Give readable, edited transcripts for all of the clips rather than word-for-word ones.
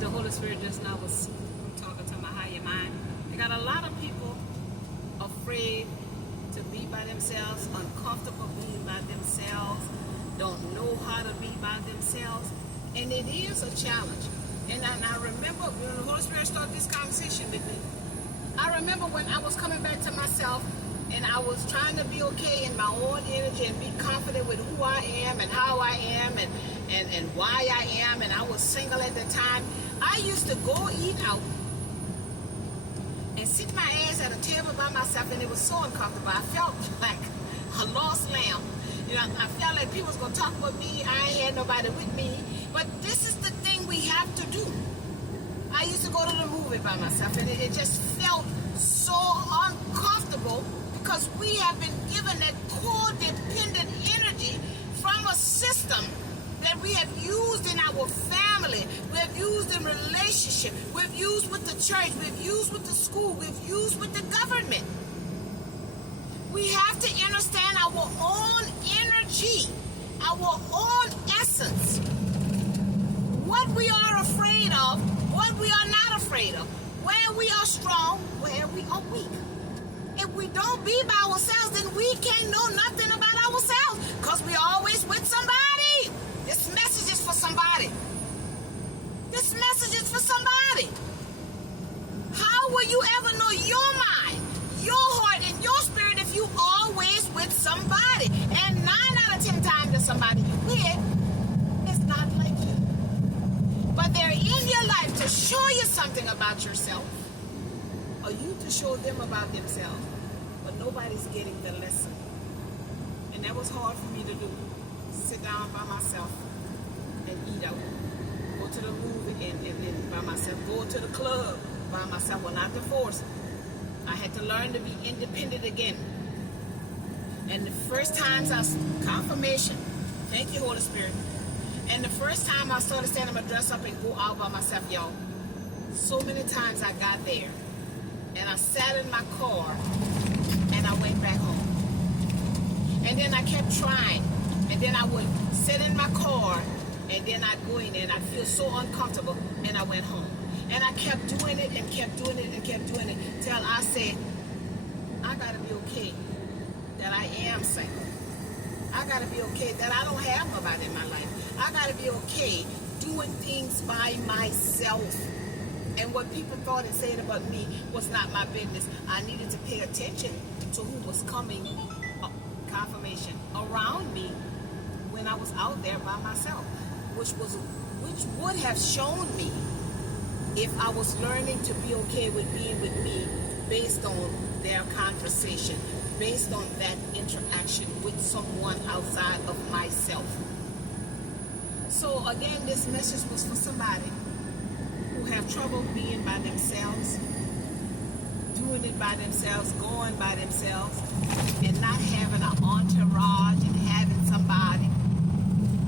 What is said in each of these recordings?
the Holy Spirit just now was talking to my higher mind. I got a lot of people afraid to be by themselves, uncomfortable being by themselves, don't know how to be by themselves, and it is a challenge. And I remember when the Holy Spirit started this conversation with me, I remember when I was coming back to myself and I was trying to be okay in my own energy and be confident with who I am and how I am and why I am, and I was single at the time. I used to go eat out and sit my ass at a table by myself, and it was so uncomfortable. I felt like a lost lamb. You know, I felt like people was going to talk with me. I ain't had nobody with me. But this is the thing we have to do. I used to go to the movie by myself, and it just felt so uncomfortable because we have been given that codependent energy from a system that we have used in our family, we have used in relationship, we've used with the church, we've used with the school, we've used with the government. We have to understand our own energy, our own essence, what we are afraid of, what we are not afraid of, where we are strong, where we are weak. If we don't be by ourselves, then we can't know nothing about ourselves because we're always with somebody. This message is for somebody. This message is for somebody. How will you ever know your mind, your heart, and your spirit if you always with somebody? And 9 out of 10 times that somebody you with is not like you. But they're in your life to show you something about yourself, or you to show them about themselves. But nobody's getting the lesson. And that was hard for me to do. Sit down by myself and eat out. Go to the movie and by myself. Go to the club by myself. Well, not divorced. I had to learn to be independent again. And the first times confirmation. Thank you, Holy Spirit. And the first time I started standing my dress up and go out by myself, y'all. So many times I got there. And I sat in my car and I went back home. And then I kept trying. And then I would sit in my car, and then I'd go in there, and I'd feel so uncomfortable, and I went home. And I kept doing it, and kept doing it, and kept doing it, till I said, I gotta be okay that I am single. I gotta be okay that I don't have nobody in my life. I gotta be okay doing things by myself. And what people thought and said about me was not my business. I needed to pay attention to who was coming, confirmation, around me when I was out there by myself, which would have shown me if I was learning to be okay with being with me based on their conversation, based on that interaction with someone outside of myself. So again, this message was for somebody who have trouble being by themselves, doing it by themselves, going by themselves, and not having an entourage and having somebody.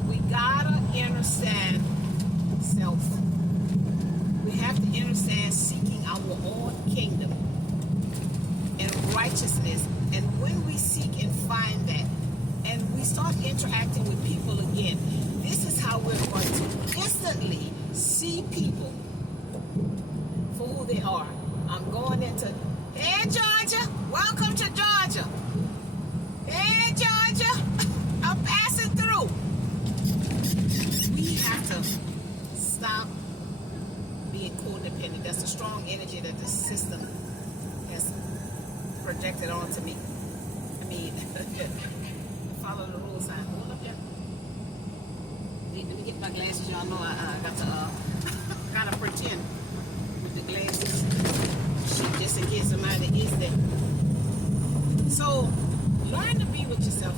We gotta understand self. We have to understand seeking our own kingdom and righteousness. And when we seek and find that, and we start interacting with people again, this is how we're going to instantly see people for who they are. I'm going into, hey Georgia, welcome to Georgia. Hey Georgia, I'm passing through. We have to stop being codependent. That's a strong energy that the system has projected onto me. I mean, follow the rules. Hold up here. Let me get my glasses. Y'all know I got to gotta pretend with the glasses, just in case somebody is there. So learn to be with yourself.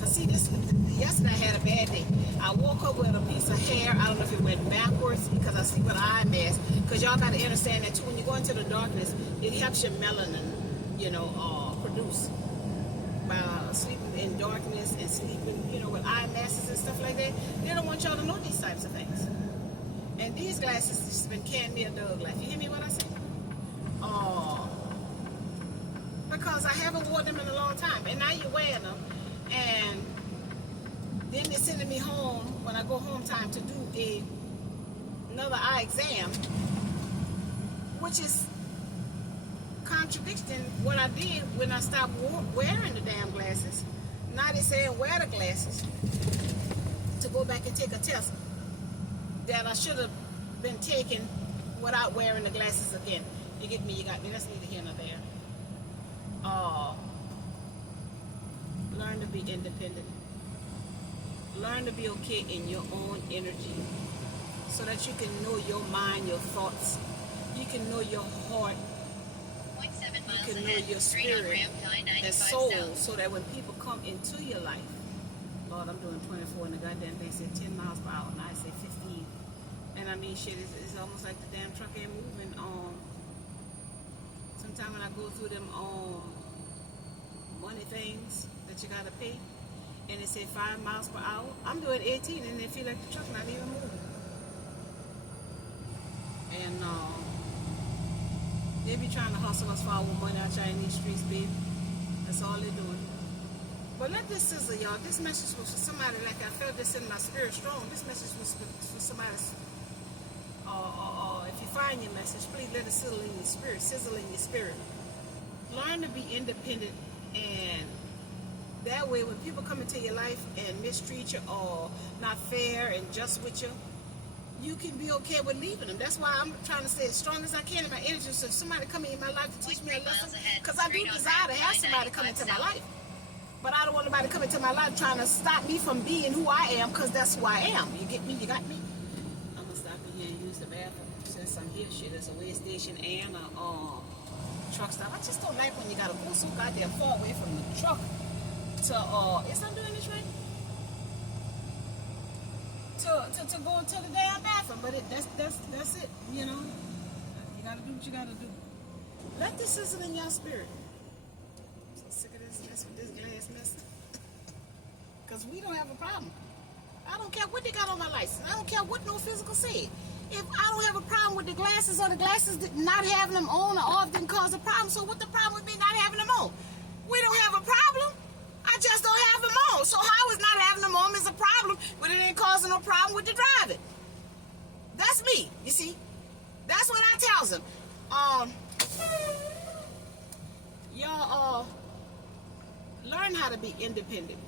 Cause see, yesterday I had a bad day. I woke up with a piece of hair. I don't know if it went backwards because I sleep with an eye mask. Cause y'all got to understand that too. When you go into the darkness, it helps your melanin, produce by sleeping in darkness and sleeping, with eye masks and stuff like that. They don't want y'all to know these types of things. And these glasses just been carrying me a dog life. You hear me what I say? Because I haven't worn them in a long time, and now you're wearing them, and then they're sending me home when I go home time to do another eye exam, which is contradicting what I did when I stopped wearing the damn glasses. Now they saying wear the glasses to go back and take a test that I should have been taking without wearing the glasses again. You get me? You got me? That's neither here nor there. Learn to be independent. Learn to be okay in your own energy so that you can know your mind, your thoughts. You can know your heart. You can know your spirit and soul, so that when people come into your life, Lord, I'm doing 24 and the goddamn thing said 10 miles per hour, and I say 15. And I mean, shit, it's almost like the damn truck ain't moving. Sometimes when I go through them money things that you gotta pay, and it say 5 miles per hour, I'm doing 18, and it feel like the truck not even moving. And they be trying to hustle us for our money out here in these streets, baby. That's all they're doing. But let this sizzle, y'all. This message was for somebody, like I felt this in my spirit strong. This message was for somebody. If you find your message, please let it sizzle in your spirit. Sizzle in your spirit. Learn to be independent, and that way when people come into your life and mistreat you or not fair and just with you, you can be okay with leaving them. That's why I'm trying to stay as strong as I can in my energy. So if somebody come in my life to teach me a lesson, because I do desire to have somebody come into my life. But I don't want nobody to come into my life trying to stop me from being who I am, because that's who I am. You get me? You got me? I'm going to stop in here and use the bathroom since I'm here. Shit, it's a way station and a truck stop. I just don't like when you got to go so goddamn far away from the truck to, yes, I'm doing this right? To go to the damn bathroom, but that's it, you know. You gotta do what you gotta do. Let this sizzle in your spirit. I'm so sick of this mess with this glass mess. Because we don't have a problem. I don't care what they got on my license. I don't care what no physical said. If I don't have a problem with the glasses, or the glasses not having them on or off didn't cause a problem, so what the problem with me not having them on? We don't have a problem. I just don't have them on. So how is not having them on is a problem, but it ain't causing no problem with the driving? That's me, you see. That's what I tells them. Y'all learn how to be independent.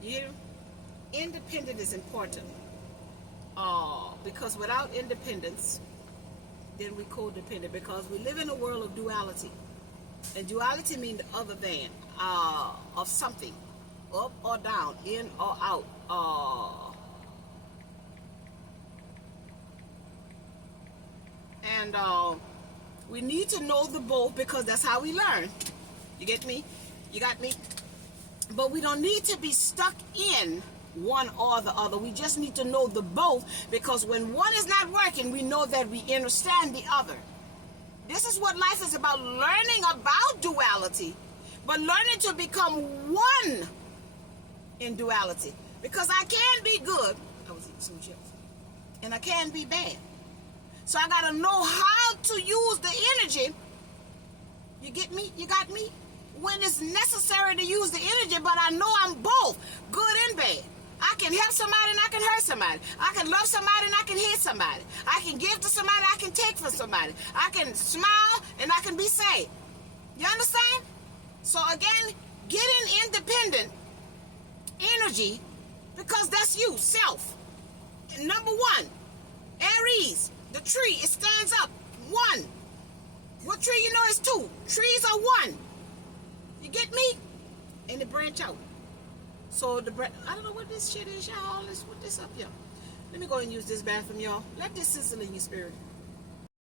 You hear? Independent is important. Because without independence, then we codependent, because we live in a world of duality. And duality means the other than of something, up or down, in or out. And we need to know the both, because that's how we learn. You get me? You got me? But we don't need to be stuck in one or the other. We just need to know the both, because when one is not working, we know that we understand the other. This is what life is about, learning about duality, but learning to become one in duality. Because I can be good, I was eating some chips, and I can be bad. So I got to know how to use the energy. You get me? You got me? When it's necessary to use the energy, but I know I'm both, good and bad. I can help somebody and I can hurt somebody. I can love somebody and I can hate somebody. I can give to somebody, I can take from somebody. I can smile and I can be sad. You understand? So again, getting independent energy, because that's you, self. And number one, Aries, the tree, it stands up. One. What tree you know is two? Trees are one. You get me? And they branch out. So I don't know what this shit is, y'all. Let's put this up, y'all. Let me go and use this bathroom, y'all. Let this sizzle in your spirit.